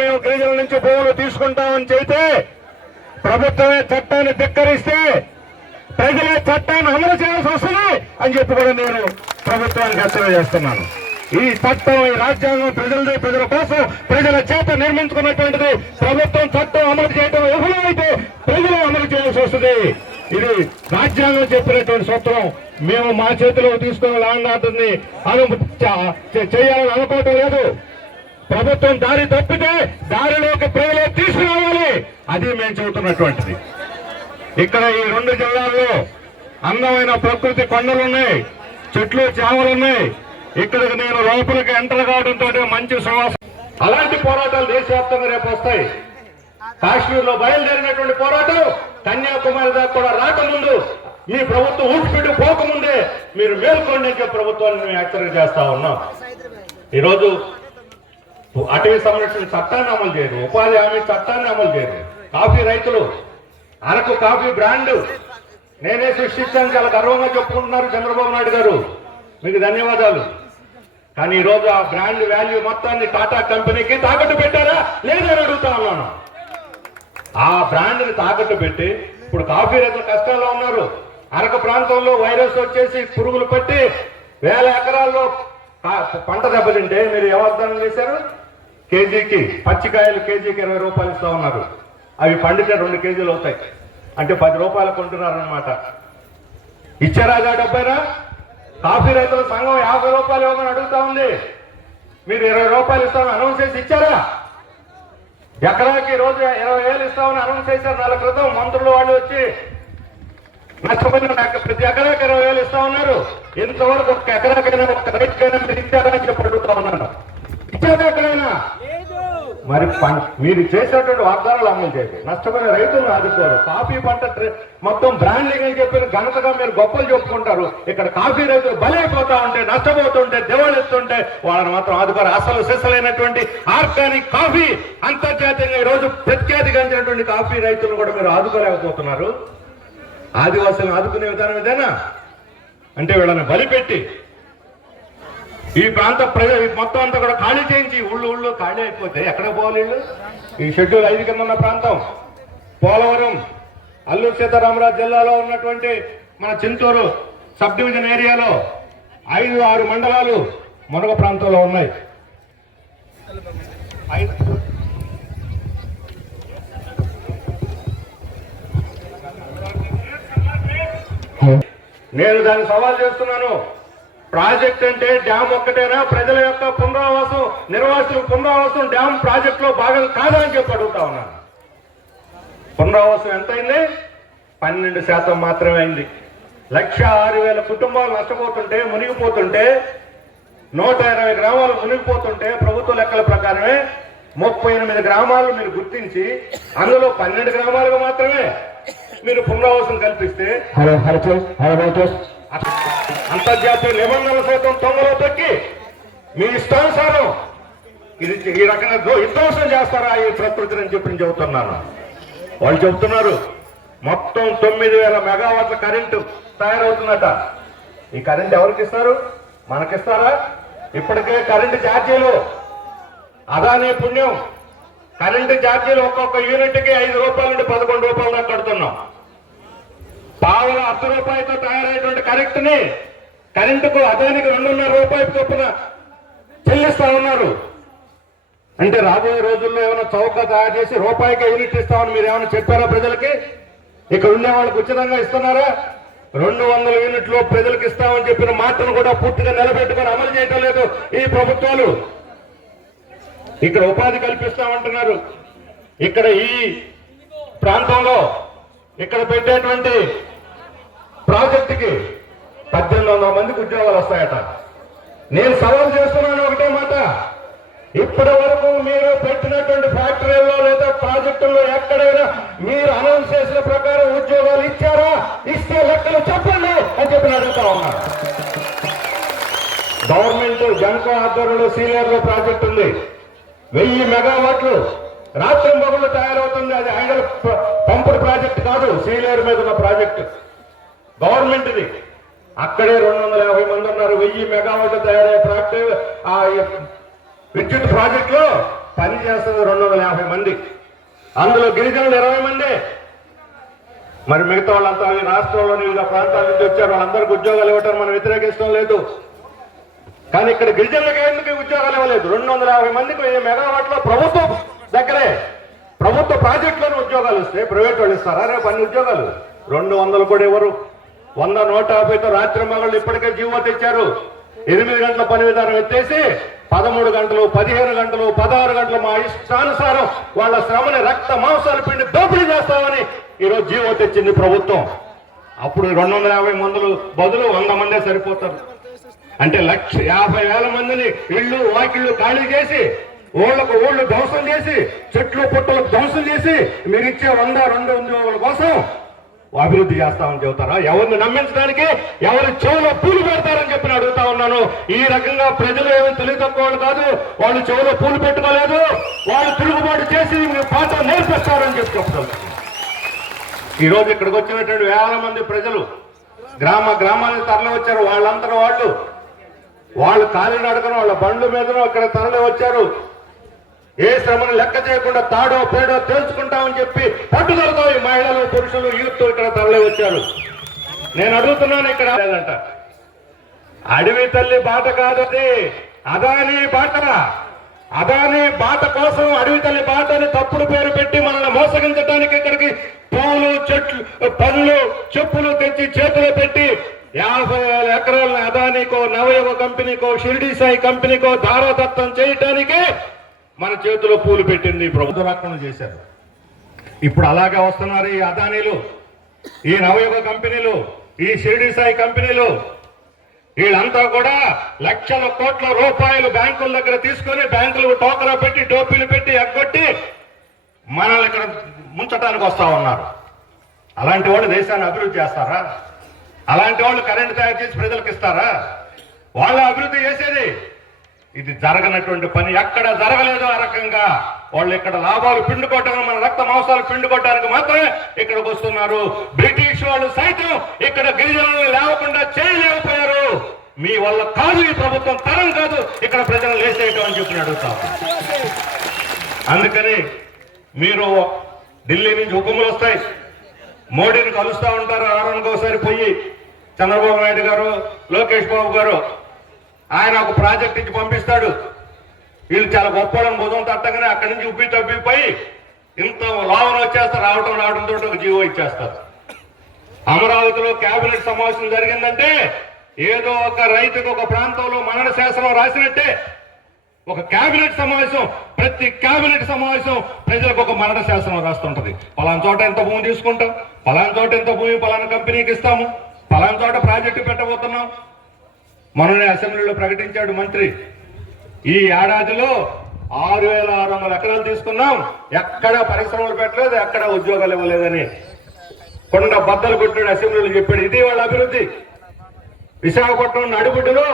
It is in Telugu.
మేము గిరిజనుల నుంచి భూములు తీసుకుంటామని చెబితే ప్రభుత్వమే చట్టాన్ని ధిక్కరిస్తే ప్రజలే చట్టాన్ని అమలు చేయాల్సి వస్తుంది అని చెప్పి కూడా నేను ప్రభుత్వానికి హెచ్చరిక చేస్తున్నాను. ఈ చట్టం ఈ రాజ్యాంగం ప్రజలది ప్రజల కోసం ప్రజల చేత నిర్మించుకున్నటువంటిది ప్రభుత్వం చట్టం అమలు చేయడం విఫలమైతే ప్రజలు అమలు చేయాల్సి వస్తుంది ఇది రాజ్యాంగం చెప్పినటువంటి సూత్రం. మేము మా చేతిలో తీసుకున్న ల్యాండ్ ఆర్డర్ని అను చేయాలని అనుకోవటం లేదు. ప్రభుత్వం దారి తప్పితే దారిలోకి ప్రజలు తీసుకురావాలి. అది మేము చెబుతున్నటువంటిది. ఇక్కడ ఈ రెండు జిల్లాల్లో అందమైన ప్రకృతి కొండలు ఉన్నాయి చెట్లు చేమలు ఉన్నాయి. ఇక్కడికి నేను లోపలికి ఎంటర్ కావడంతో మంచి సువాసన. అలాంటి పోరాటాలు దేశవ్యాప్తంగా రేపు వస్తాయి. కాశ్మీర్లో బయలుదేరినటువంటి పోరాటం కన్యాకుమారి దాకా కూడా రాకముందు ఈ ప్రభుత్వం ఊపిపెట్టి పోకముందే మీరు మేల్కోండి అని చెప్పి ప్రభుత్వాన్ని మేము హెచ్చరిక చేస్తా ఉన్నాం. ఈరోజు అటవీ సంరక్షణ చట్టాన్ని అమలు చేయరు ఉపాధి హామీ చట్టాన్ని అమలు చేయరు. కాఫీ రైతులు అరకు కాఫీ బ్రాండ్ నేనే సృష్టించాను చాలా గర్వంగా చెప్పుకుంటున్నారు చంద్రబాబు నాయుడు గారు. మీకు ధన్యవాదాలు. కానీ ఈరోజు ఆ బ్రాండ్ వాల్యూ మొత్తాన్ని టాటా కంపెనీకి తాకట్టు పెట్టారా? లేదని అడుగుతా ఉన్నాను. ఆ బ్రాండ్ని తాకట్టు పెట్టి ఇప్పుడు కాఫీ రైతులు కష్టాల్లో ఉన్నారు. అరకు ప్రాంతంలో వైరస్ వచ్చేసి పురుగులు పట్టి వేల ఎకరాల్లో పంట దెబ్బతింటే మీరు ఏమర్థం చేశారు? కేజీకి పచ్చికాయలు కేజీకి ఇరవై రూపాయలు ఇస్తా ఉన్నారు. అవి పండితే రెండు కేజీలు అవుతాయి. అంటే పది రూపాయలు కొంటున్నారనమాట ఇచ్చారా డబ్బైనా కాఫీ రైతుల సంఘం యాభై రూపాయలు ఇవ్వమని అడుగుతా ఉంది. మీరు ఇరవై రూపాయలు ఇస్తామని అనౌన్స్ చేసి ఇచ్చారా? ఎకరాకి రోజు ఇరవై వేలు ఇస్తామని అనౌన్స్ చేశారు నెల క్రితం. మంత్రులు వాళ్ళు వచ్చి నష్టపోయిన ప్రతి ఎకరాకి ఇరవై వేలు ఇస్తా ఉన్నారు. ఇంతవరకు ఒక ఎకరాకైనా ఒక రైతుకైనా మీరు ఇచ్చారా? అని చెప్పి అడుగుతా ఉన్నాను. ఇచ్చారా మరి మీరు చేసినటువంటి వాగ్దానాలు అమలు చేయండి. నష్టపోయిన రైతులను ఆదుకోరు కాఫీ పంట మొత్తం బ్రాండింగ్ అని చెప్పిన ఘనతగా మీరు గొప్పలు చెప్పుకుంటారు. ఇక్కడ కాఫీ రైతులు బలైపోతా ఉంటే నష్టపోతుంటే దివాళిస్తుంటే వాళ్ళని మాత్రం ఆదుకోరు అసలు సిసలైనటువంటి ఆర్గానిక్ కాఫీ అంతర్జాతీయంగా ఈ రోజు ప్రఖ్యాతి కాఫీ రైతులను కూడా మీరు ఆదుకోలేకపోతున్నారు. ఆదివాసులను ఆదుకునే విధానం ఇదేనా? అంటే వీళ్ళని బలిపెట్టి ఈ ప్రాంత ప్రజలు మొత్తం అంతా కూడా ఖాళీ చేయించి ఊళ్ళు ఊళ్ళో ఖాళీ అయిపోతే ఎక్కడ పోవాలి వీళ్ళు? ఈ షెడ్యూల్ ఐదు కింద ఉన్న ప్రాంతం పోలవరం అల్లూరు సీతారామరాజు జిల్లాలో ఉన్నటువంటి మన చింతూరు సబ్ డివిజన్ ఏరియాలో ఐదు ఆరు మండలాలు మునగ ప్రాంతంలో ఉన్నాయి. నేను దాన్ని సవాల్ చేస్తున్నాను. ప్రాజెక్ట్ అంటే డ్యామ్ ఒక్కటేనా? ప్రజల యొక్క పునరావాసం నిర్వాసుల పునరావాసం డ్యామ్ ప్రాజెక్ట్లో భాగం కాదా అని చెప్పి అడుగుతా ఉన్నాను పునరావాసం ఎంత అయింది పన్నెండు శాతం మాత్రమే అయింది. లక్ష ఆరు వేల కుటుంబాలు నష్టపోతుంటే మునిగిపోతుంటే నూట ఇరవై గ్రామాలు మునిగిపోతుంటే ప్రభుత్వ లెక్కల ప్రకారమే ముప్పై ఎనిమిది గ్రామాలు మీరు గుర్తించి అందులో పన్నెండు గ్రామాలకు మాత్రమే మీరు పునరావాసం కల్పిస్తే హలో హలో హలో హలో అంతర్జాతీయ నిబంధనల సైతం తొంగలో తొక్కి మీ ఇష్టానుసారం ఇది ఈ రకంగా విధ్వంసం చేస్తారా ఈ ప్రకృతిని అని చెప్పి నేను చెబుతున్నాను. వాళ్ళు చెబుతున్నారు మొత్తం తొమ్మిది వేల మెగావాట్ల కరెంటు తయారవుతుందట. ఈ కరెంట్ ఎవరికి ఇస్తారు? మనకిస్తారా? ఇప్పటికే కరెంటు ఛార్జీలు. అదానే పుణ్యం. కరెంటు ఛార్జీలు ఒక్కొక్క యూనిట్కి ఐదు రూపాయల నుండి పదకొండు రూపాయల దాకా కడుతున్నాం. పావుల అర్ధ రూపాయలతో తయారైనటువంటి కరెంట్ని కరెంటుకు అదానికి రెండున్నర రూపాయలు చొప్పున చెల్లిస్తా ఉన్నారు. అంటే రాబోయే రోజుల్లో ఏమైనా చౌక తయారు చేసి రూపాయికి యూనిట్ ఇస్తామని మీరు ఏమైనా చెప్పారా ప్రజలకి? ఇక్కడ ఉండే వాళ్ళకి ఉచితంగా ఇస్తున్నారా? రెండు వందల యూనిట్లు ప్రజలకు ఇస్తామని చెప్పిన మాటను కూడా పూర్తిగా నిలబెట్టుకొని అమలు చేయటం లేదు ఈ ప్రభుత్వాలు. ఇక్కడ ఉపాధి కల్పిస్తామంటున్నారు. ఇక్కడ ఈ ప్రాంతంలో ఇక్కడ పెట్టేటువంటి ప్రాజెక్టుకి పద్దెనిమిది వందల మందికి ఉద్యోగాలు వస్తాయట. నేను సవాల్ చేస్తున్నాను ఒకటే మాట. ఇప్పటి వరకు మీరు పెట్టినటువంటి ఫ్యాక్టరీల్లో లేదా ప్రాజెక్టుల్లో ఎక్కడైనా మీరు అనౌన్స్ చేసిన ప్రకారం ఉద్యోగాలు ఇచ్చారా? ఇస్తే లెక్కలు చెప్పండి అని చెప్పి అడుగుతా ఉన్నారు గవర్నమెంట్ జనకో ఆధ్వర్యంలో సీనియర్లో ప్రాజెక్ట్ ఉంది. వెయ్యి మెగావాట్లు. రాత్రి మొగలు తయారవుతుంది. అది యాంగల్ పంపుడు ప్రాజెక్ట్ కాదు సీనియర్ మీద ఉన్న ప్రాజెక్ట్. గవర్నమెంట్ది. అక్కడే రెండు వందల యాభై మంది ఉన్నారు. వెయ్యి మెగావాట్లు తయారయ్యే ప్రాజెక్ట్ ఆ విద్యుత్ ప్రాజెక్ట్లో పని చేస్తుంది రెండు వందల యాభై మంది. అందులో గిరిజనులు ఇరవై మంది. మరి మిగతా వాళ్ళంతా ఈ రాష్ట్రంలోని వివిధ ప్రాంతాల నుంచి వచ్చారు. వాళ్ళందరికీ ఉద్యోగాలు ఇవ్వటం మనం వ్యతిరేకించడం లేదు. కానీ ఇక్కడ గిరిజనులకు ఎందుకు ఉద్యోగాలు ఇవ్వలేదు? రెండు వందల యాభై మందికి వెయ్యి మెగావాట్లో ప్రభుత్వం దగ్గరే. ప్రభుత్వ ప్రాజెక్టులోనే ఉద్యోగాలు వస్తే ప్రైవేట్ వాళ్ళు ఇస్తారా? రేపు అన్ని ఉద్యోగాలు. రెండు వందలు కూడా ఎవరు వంద నూట యాభైతో రాత్రి మగళ్ళు ఇప్పటికే జీవో తెచ్చారు. ఎనిమిది గంటల పని విధానం ఎత్తేసి పదమూడు గంటలు పదిహేను గంటలు పదహారు గంటలు మా ఇష్టానుసారం వాళ్ళ శ్రమని రక్త మాంసాలు పిండి దోపిడీ చేస్తామని ఈరోజు జీవో తెచ్చింది ప్రభుత్వం. అప్పుడు రెండు వందల యాభై మందులు బదులు వంద మందే సరిపోతారు. అంటే లక్ష యాభై వేల మందిని ఇళ్ళు వాకిళ్ళు ఖాళీ చేసి ఊళ్ళకు ఊళ్ళు ధ్వంసం చేసి చెట్లు పుట్టలు ధ్వంసం చేసి మీరు ఇచ్చే వంద రెండు ఉద్యోగుల కోసం అభివృద్ధి చేస్తామని చెబుతారా? ఎవరిని నమ్మించడానికి ఎవరి చెవులో పూలు పెడతారని చెప్పి అడుగుతా ఉన్నాను. ఈ రకంగా ప్రజలు ఏమీ తెలివి తక్కువ కాదు. వాళ్ళు చెవులో పూలు పెట్టుకోలేదు. వాళ్ళు తిరుగుబాటు చేసి మీ పాట నేర్పిస్తారని చెప్పి చెప్తాను. ఈ రోజు ఇక్కడికి వచ్చినటువంటి వేల మంది ప్రజలు గ్రామ గ్రామాలకు తరలి వచ్చారు. వాళ్ళంతా వాళ్ళు. వాళ్ళు కాలినడకను వాళ్ళ బండ్ల మీదనో ఇక్కడ తరలి వచ్చారు. ఏ శ్రమను లెక్క చేయకుండా తాడో పేడో తెలుసుకుంటామని చెప్పి పట్టుదలతో ఈ మహిళలు పురుషులు యూత్ ఇక్కడ తరలి వచ్చారు. నేను అడుగుతున్నాను ఇక్కడ లేదంట. అడవి తల్లి బాట కాదది అదాని బాట. అదాని బాట కోసం అడవి తల్లి బాటని తప్పుడు పేరు పెట్టి మనల్ని మోసగించడానికి ఇక్కడికి పూలు చెట్లు పనులు చెప్పులు తెచ్చి చేతులు పెట్టి యాభై వేల ఎకరాలను అదానికో నవయుగ కంపెనీకో షిరిడి సాయి కంపెనీకో దారాదత్తం చేయటానికి మన చేతిలో పూలు పెట్టింది ప్రభుత్వం. చేశారు. ఇప్పుడు అలాగే వస్తున్నారు ఈ అదానీలు ఈ నవయుగ కంపెనీలు ఈ షిరిడి సాయి కంపెనీలు. వీళ్ళంతా కూడా లక్షల కోట్ల రూపాయలు బ్యాంకుల దగ్గర తీసుకొని బ్యాంకులు టోకరా పెట్టి టోపీలు పెట్టి ఎగ్గొట్టి మనల్ని ఇక్కడ ముంచటానికి వస్తా ఉన్నారు. అలాంటి వాళ్ళు దేశాన్ని అభివృద్ధి చేస్తారా? అలాంటి వాళ్ళు కరెంట్ తయారు చేసి ప్రజలకు ఇస్తారా? వాళ్ళు అభివృద్ధి చేసేది ఇది జరగనటువంటి పని ఎక్కడ జరగలేదు ఆ రకంగా వాళ్ళు ఇక్కడ లాభాలు పిండుకోవటానికి మన రక్త మాంసాలు పిండుకోవటానికి మాత్రమే ఇక్కడికి వస్తున్నారు. బ్రిటిష్ వాళ్ళు సైతం ఇక్కడ గిరిజనులను లేవకుండా చేయలేకపోయారు. మీ వల్ల కాదు ఈ ప్రభుత్వం తరం కాదు. ఇక్కడ ప్రజలు లేసేయటం అని చెప్పి అడుగుతాం అందుకని మీరు ఢిల్లీ నుంచి హుకుములు వస్తాయి. మోడీని కలుస్తా ఉంటారు. వారానికి ఒకసారి పోయి చంద్రబాబు నాయుడు గారు లోకేష్ బాబు గారు ఆయన ఒక ప్రాజెక్ట్ ఇచ్చి పంపిస్తాడు. వీళ్ళు చాలా గొప్పవాళ్ళని భుజం తట్టగానే అక్కడి నుంచి ఉబ్బి తబ్బిపోయి ఇంత లాభం వచ్చేస్తారు రావటం రావడంతో ఒక జీవో ఇచ్చేస్తారు. అమరావతిలో కేబినెట్ సమావేశం జరిగిందంటే ఏదో ఒక రైతుకు ఒక ప్రాంతంలో మరణ శాసనం రాసినట్టే. ఒక కేబినెట్ సమావేశం ప్రతి కేబినెట్ సమావేశం ప్రజలకు ఒక మరణ శాసనం రాస్తుంటది. పలానా చోట ఎంత భూమి తీసుకుంటాం? పలానా చోట ఎంత భూమి పలానా కంపెనీకి ఇస్తాము? పలానా చోట ప్రాజెక్టు పెట్టబోతున్నాం? మొన్ననే అసెంబ్లీలో ప్రకటించాడు మంత్రి. ఈ ఏడాదిలో ఆరు వేల ఆరు వందల ఎకరాలు తీసుకున్నాం. ఎక్కడ పరిశ్రమలు పెట్టలేదు ఎక్కడ ఉద్యోగాలు ఇవ్వలేదని. కొండ బద్దలు కొట్టాడు అసెంబ్లీలో చెప్పాడు. ఇది వాళ్ళ అభివృద్ధి. విశాఖపట్నం నడిబుడ్డులో